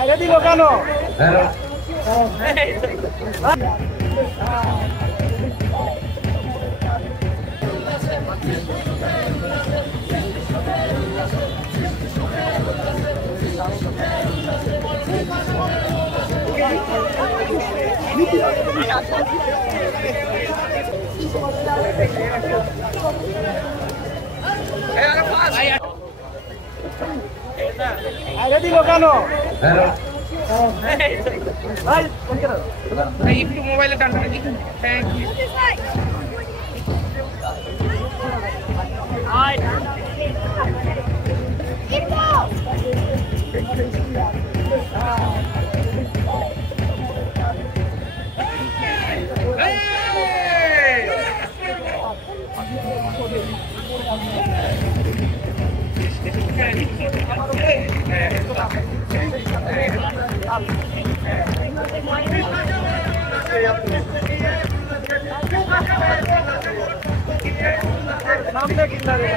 আরে দিব কেন? আরে দিব কেন? একটু মোবাইলে টান সামনে কিনারে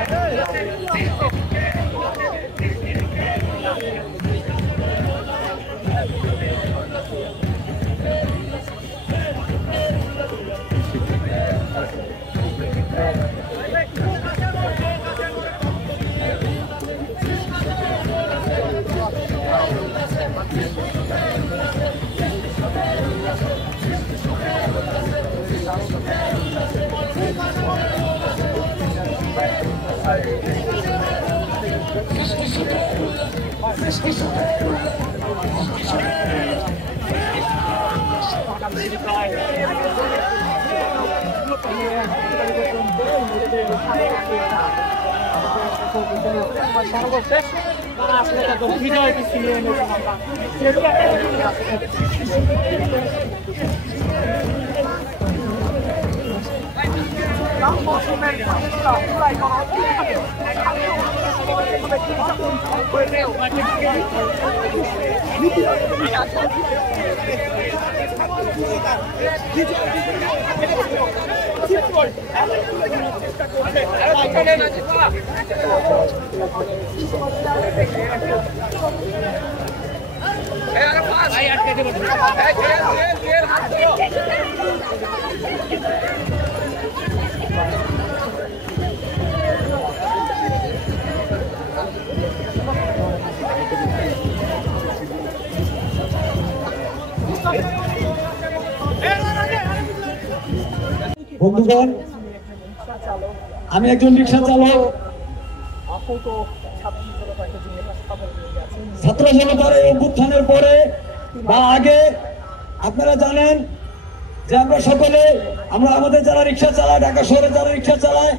সর্বশেষ তারা আসলে বিজয় ছিনিয়ে বন্ধুগণ, আমি একজন রিক্সা চালক। ছাত্র জনতার এই অভ্যুত্থানের পরে বা আগে আপনারা জানেন যে আমরা সকলে আমাদের যারা রিক্সা চালায়, ঢাকা শহরে যারা রিক্সা চালায়,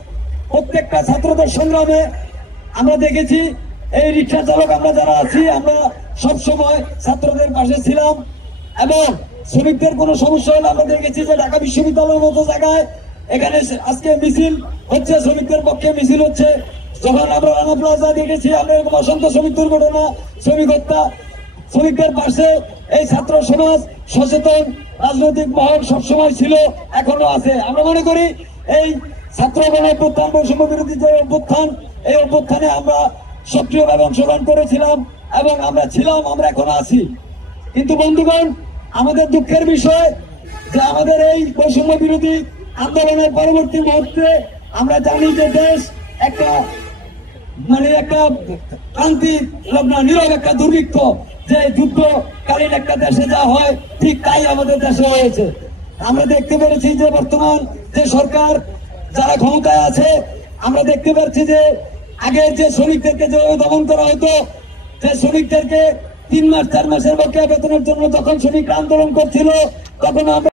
প্রত্যেকটা ছাত্রদের সংগ্রামে আমরা দেখেছি এই রিক্সা চালক আমরা যারা আছি আমরা সবসময় ছাত্রদের পাশে ছিলাম এবং শ্রমিকদের কোনো সমস্যা হলে আমরা দেখেছি যে ঢাকা বিশ্ববিদ্যালয়ের মতো জায়গায় এখানে আজকে মিছিল হচ্ছে, শ্রমিকদের পক্ষে মিছিল হচ্ছে। যখন আমরা রানা প্লাজা দেখেছি আমরা এরকম অসংখ্য শ্রমিক দুর্ঘটনা, শ্রমিক হত্যা, শ্রমিকদের পাশে এই ছাত্র সমাজ সচেতন রাজনৈতিক মহল সবসময় ছিল, এখনো আছে। আমরা মনে করি এই ছাত্র গণ অভ্যুত্থান, বৈষম্য বিরোধী যে অভ্যুত্থান, এই অভ্যুত্থানে আমরা সক্রিয়ভাবে অংশগ্রহণ করেছিলাম এবং আমরা ছিলাম, আমরা এখনো আছি। কিন্তু বন্ধুগণ, আমাদের দুঃখের বিষয় যে আমাদের এই বৈষম্য বিরোধী আন্দোলনের পরবর্তী মুহূর্তে আমরা জানি যে দেশ একটা ক্রান্তি নীরব একটা দুর্ভিক্ষ, যে যুদ্ধকালীন একটা দেশে যা হয় ঠিক তাই আমাদের দেশে হয়েছে। আমরা দেখতে পেরেছি যে বর্তমান যে সরকার যারা ক্ষমতায় আছে, আমরা দেখতে পাচ্ছি যে আগের যে শ্রমিকদেরকে যেভাবে দমন করা হতো, যে শ্রমিকদেরকে 3 মাস 4 মাসের বকেয়া বেতনের জন্য যখন শ্রমিকরা আন্দোলন করছিল তখন আমরা